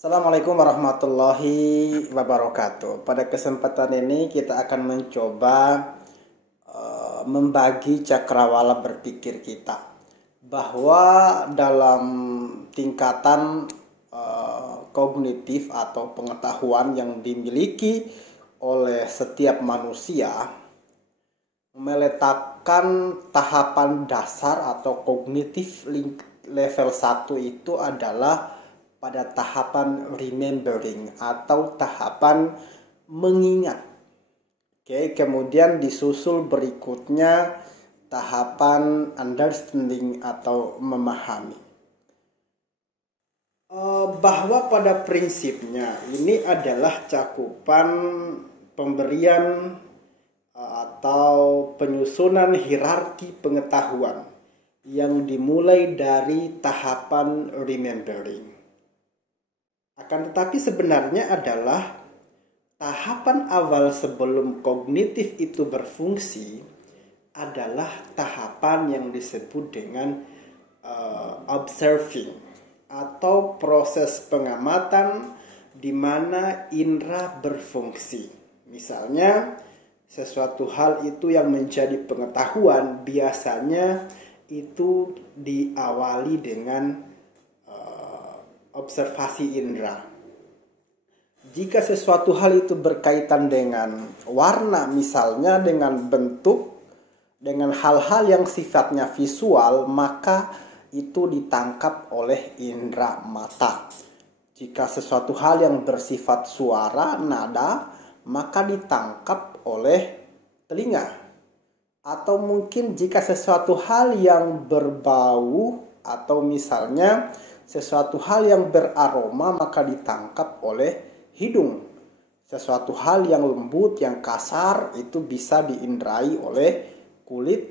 Assalamualaikum warahmatullahi wabarakatuh. Pada kesempatan ini kita akan mencoba membagi cakrawala berpikir kita, bahwa dalam tingkatan kognitif atau pengetahuan yang dimiliki oleh setiap manusia meletakkan tahapan dasar atau kognitif level 1 itu adalah pada tahapan remembering atau tahapan mengingat. Oke, kemudian disusul berikutnya tahapan understanding atau memahami. Bahwa pada prinsipnya ini adalah cakupan pemberian atau penyusunan hierarki pengetahuan yang dimulai dari tahapan remembering. Akan tetapi sebenarnya adalah tahapan awal sebelum kognitif itu berfungsi adalah tahapan yang disebut dengan observing atau proses pengamatan di mana indera berfungsi. Misalnya sesuatu hal itu yang menjadi pengetahuan biasanya itu diawali dengan observasi indera. Jika sesuatu hal itu berkaitan dengan warna, misalnya dengan bentuk, dengan hal-hal yang sifatnya visual, maka itu ditangkap oleh indera mata. Jika sesuatu hal yang bersifat suara, nada, maka ditangkap oleh telinga. Atau mungkin jika sesuatu hal yang berbau atau misalnya sesuatu hal yang beraroma, maka ditangkap oleh hidung. Sesuatu hal yang lembut, yang kasar itu bisa diinderai oleh kulit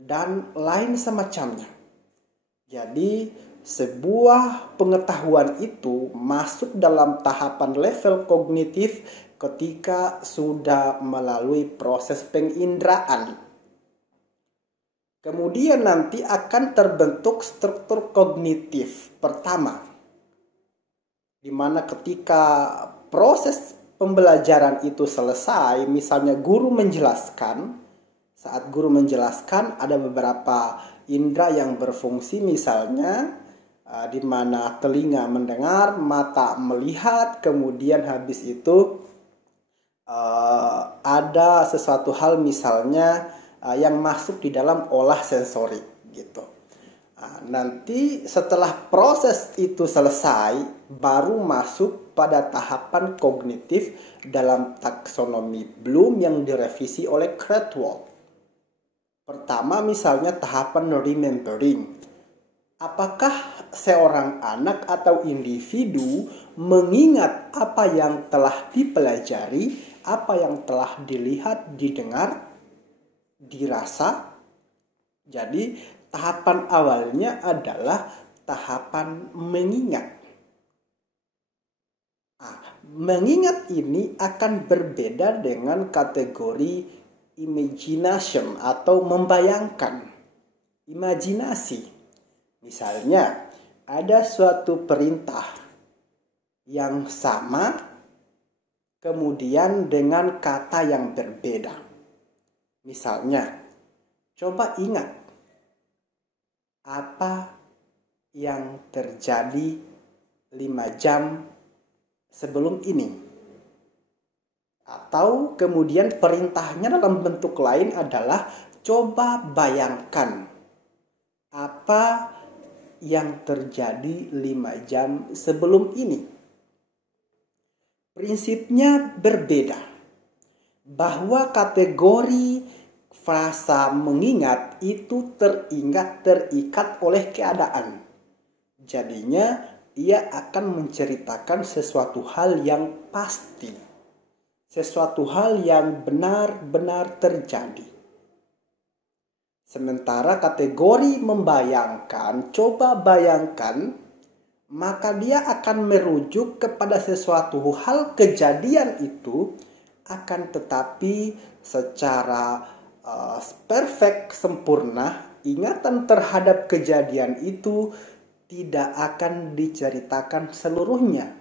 dan lain semacamnya. Jadi sebuah pengetahuan itu masuk dalam tahapan level kognitif ketika sudah melalui proses penginderaan. Kemudian nanti akan terbentuk struktur kognitif pertama, di mana ketika proses pembelajaran itu selesai, misalnya guru menjelaskan, saat guru menjelaskan ada beberapa indera yang berfungsi, misalnya di mana telinga mendengar, mata melihat, kemudian habis itu ada sesuatu hal misalnya yang masuk di dalam olah sensorik gitu. Nanti setelah proses itu selesai, baru masuk pada tahapan kognitif dalam taksonomi Bloom yang direvisi oleh Cradwell. Pertama misalnya tahapan remembering. Apakah seorang anak atau individu mengingat apa yang telah dipelajari, apa yang telah dilihat, didengar, dirasa? Jadi tahapan awalnya adalah tahapan mengingat. Mengingat ini akan berbeda dengan kategori imagination atau membayangkan, imajinasi. Misalnya ada suatu perintah yang sama kemudian dengan kata yang berbeda. Misalnya, coba ingat apa yang terjadi 5 jam sebelum ini. Atau kemudian perintahnya dalam bentuk lain adalah coba bayangkan apa yang terjadi 5 jam sebelum ini. Prinsipnya berbeda, bahwa kategori frasa mengingat itu terikat oleh keadaan. Jadinya ia akan menceritakan sesuatu hal yang pasti, sesuatu hal yang benar-benar terjadi. Sementara kategori membayangkan, coba bayangkan, maka dia akan merujuk kepada sesuatu hal kejadian itu, akan tetapi secara perfect, sempurna, ingatan terhadap kejadian itu tidak akan diceritakan seluruhnya.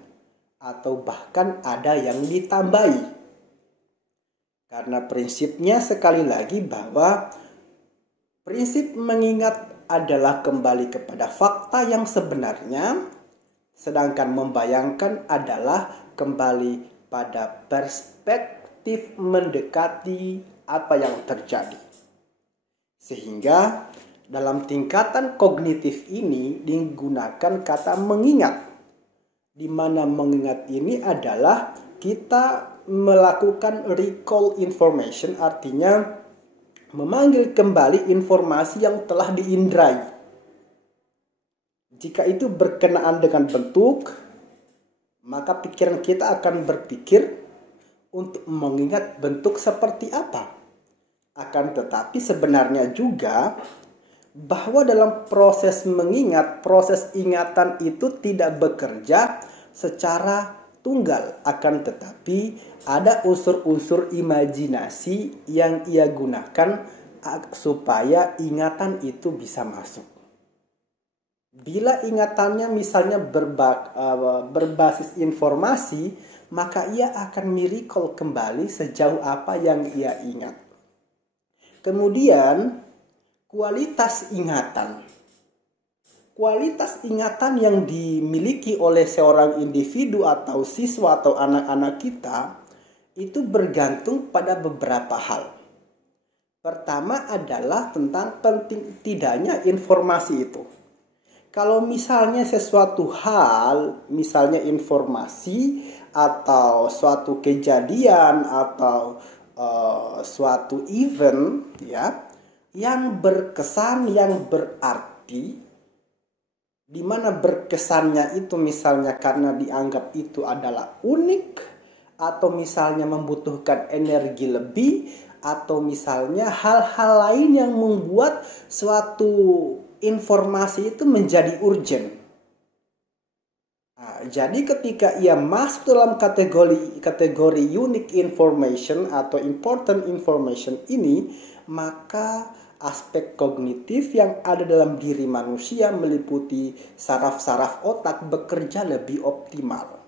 atau bahkan ada yang ditambahi. Karena prinsipnya sekali lagi bahwa prinsip mengingat adalah kembali kepada fakta yang sebenarnya, sedangkan membayangkan adalah kembali pada perspektif mendekati apa yang terjadi. Sehingga dalam tingkatan kognitif ini digunakan kata mengingat, di mana mengingat ini adalah kita melakukan recall information, artinya memanggil kembali informasi yang telah diindrai. Jika itu berkenaan dengan bentuk, maka pikiran kita akan berpikir untuk mengingat bentuk seperti apa. Akan tetapi sebenarnya juga bahwa dalam proses mengingat, proses ingatan itu tidak bekerja secara tunggal, akan tetapi ada unsur-unsur imajinasi yang ia gunakan supaya ingatan itu bisa masuk. Bila ingatannya misalnya berbasis informasi, maka ia akan merecall kembali sejauh apa yang ia ingat. Kemudian kualitas ingatan. Kualitas ingatan yang dimiliki oleh seorang individu atau siswa atau anak-anak kita itu bergantung pada beberapa hal. Pertama adalah tentang penting tidaknya informasi itu. Kalau misalnya sesuatu hal, misalnya informasi atau suatu kejadian atau suatu event, ya, yang berkesan, yang berarti, di mana berkesannya itu misalnya karena dianggap itu adalah unik, atau misalnya membutuhkan energi lebih, atau misalnya hal-hal lain yang membuat suatu informasi itu menjadi urgent. Nah, jadi ketika ia masuk dalam kategori unique information atau important information ini, maka aspek kognitif yang ada dalam diri manusia meliputi saraf-saraf otak bekerja lebih optimal.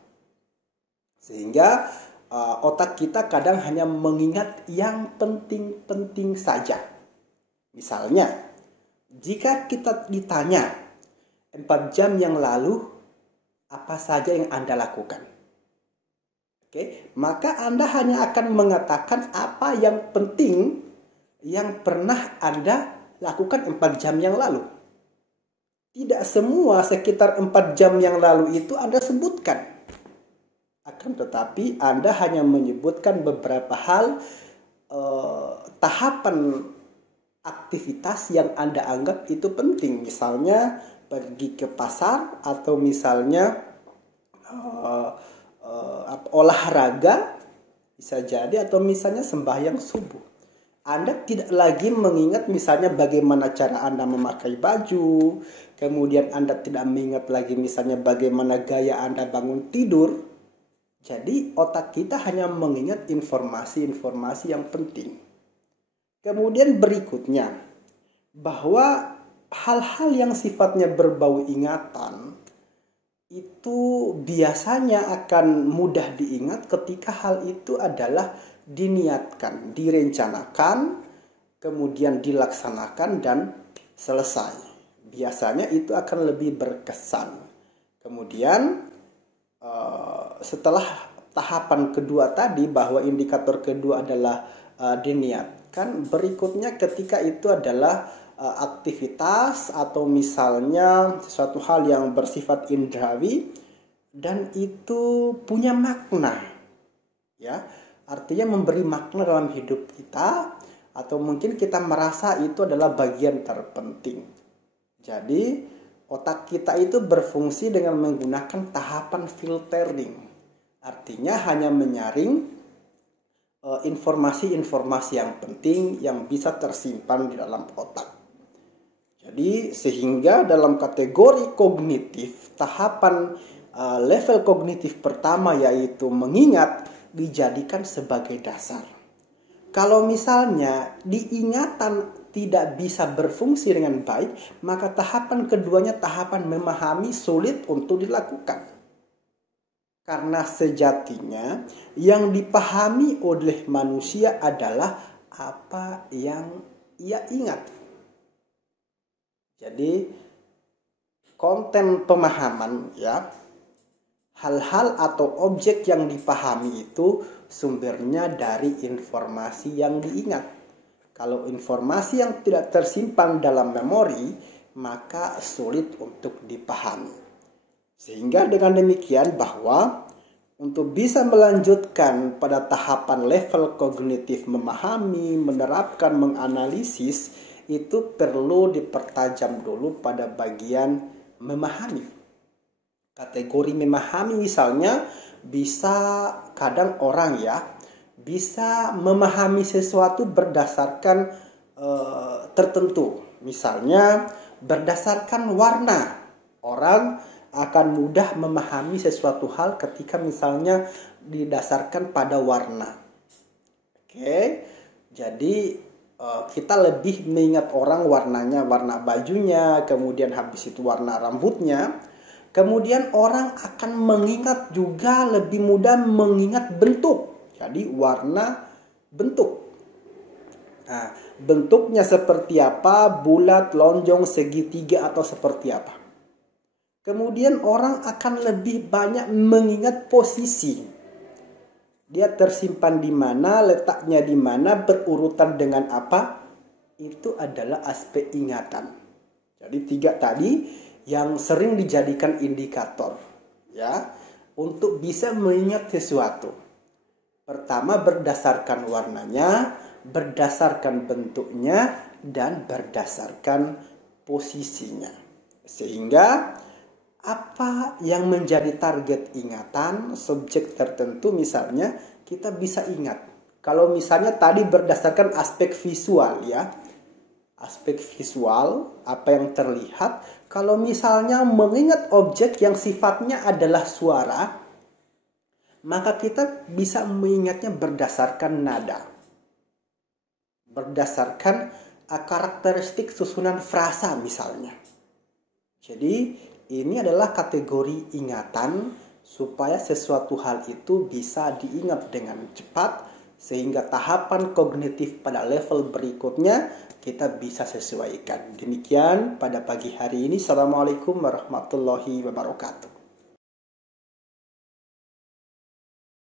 Sehingga otak kita kadang hanya mengingat yang penting-penting saja. Misalnya, jika kita ditanya 4 jam yang lalu, apa saja yang Anda lakukan? Oke, maka Anda hanya akan mengatakan apa yang penting yang pernah Anda lakukan 4 jam yang lalu. Tidak semua sekitar 4 jam yang lalu itu Anda sebutkan. Akan tetapi Anda hanya menyebutkan beberapa hal, tahapan aktivitas yang Anda anggap itu penting. Misalnya pergi ke pasar, atau misalnya olahraga bisa jadi, atau misalnya sembahyang subuh. Anda tidak lagi mengingat misalnya bagaimana cara Anda memakai baju, kemudian Anda tidak mengingat lagi misalnya bagaimana gaya Anda bangun tidur. Jadi otak kita hanya mengingat informasi-informasi yang penting. Kemudian berikutnya, bahwa hal-hal yang sifatnya berbau ingatan itu biasanya akan mudah diingat ketika hal itu adalah diniatkan, direncanakan, kemudian dilaksanakan dan selesai. Biasanya itu akan lebih berkesan. Kemudian setelah tahapan kedua tadi, bahwa indikator kedua adalah diniatkan, berikutnya ketika itu adalah aktivitas atau misalnya sesuatu hal yang bersifat indrawi dan itu punya makna, ya, artinya memberi makna dalam hidup kita, atau mungkin kita merasa itu adalah bagian terpenting. Jadi otak kita itu berfungsi dengan menggunakan tahapan filtering, artinya hanya menyaring informasi-informasi yang penting yang bisa tersimpan di dalam otak. Jadi sehingga dalam kategori kognitif, tahapan level kognitif pertama yaitu mengingat dijadikan sebagai dasar. Kalau misalnya diingatan tidak bisa berfungsi dengan baik, maka tahapan keduanya, tahapan memahami, sulit untuk dilakukan. Karena sejatinya yang dipahami oleh manusia adalah apa yang ia ingat. Jadi konten pemahaman ya, hal-hal atau objek yang dipahami itu sumbernya dari informasi yang diingat. Kalau informasi yang tidak tersimpan dalam memori, maka sulit untuk dipahami. Sehingga dengan demikian bahwa untuk bisa melanjutkan pada tahapan level kognitif memahami, menerapkan, menganalisis, itu perlu dipertajam dulu pada bagian memahami. Kategori memahami misalnya bisa kadang orang ya bisa memahami sesuatu berdasarkan tertentu. Misalnya berdasarkan warna. Orang akan mudah memahami sesuatu hal ketika misalnya didasarkan pada warna. Oke, jadi kita lebih mengingat orang warnanya, warna bajunya, kemudian habis itu warna rambutnya. Kemudian orang akan mengingat juga lebih mudah mengingat bentuk. Jadi warna bentuk. Nah, bentuknya seperti apa, bulat, lonjong, segitiga atau seperti apa. Kemudian orang akan lebih banyak mengingat posisi. Dia tersimpan di mana, letaknya di mana, berurutan dengan apa. Itu adalah aspek ingatan. Jadi 3 tadi yang sering dijadikan indikator ya untuk bisa mengingat sesuatu. Pertama berdasarkan warnanya, berdasarkan bentuknya, dan berdasarkan posisinya. Sehingga apa yang menjadi target ingatan, subjek tertentu misalnya, kita bisa ingat. Kalau misalnya tadi berdasarkan aspek visual ya. Aspek visual, apa yang terlihat. Kalau misalnya mengingat objek yang sifatnya adalah suara, maka kita bisa mengingatnya berdasarkan nada. Berdasarkan karakteristik susunan frasa misalnya. Jadi ini adalah kategori ingatan supaya sesuatu hal itu bisa diingat dengan cepat sehingga tahapan kognitif pada level berikutnya kita bisa sesuaikan. Demikian pada pagi hari ini. Assalamualaikum warahmatullahi wabarakatuh.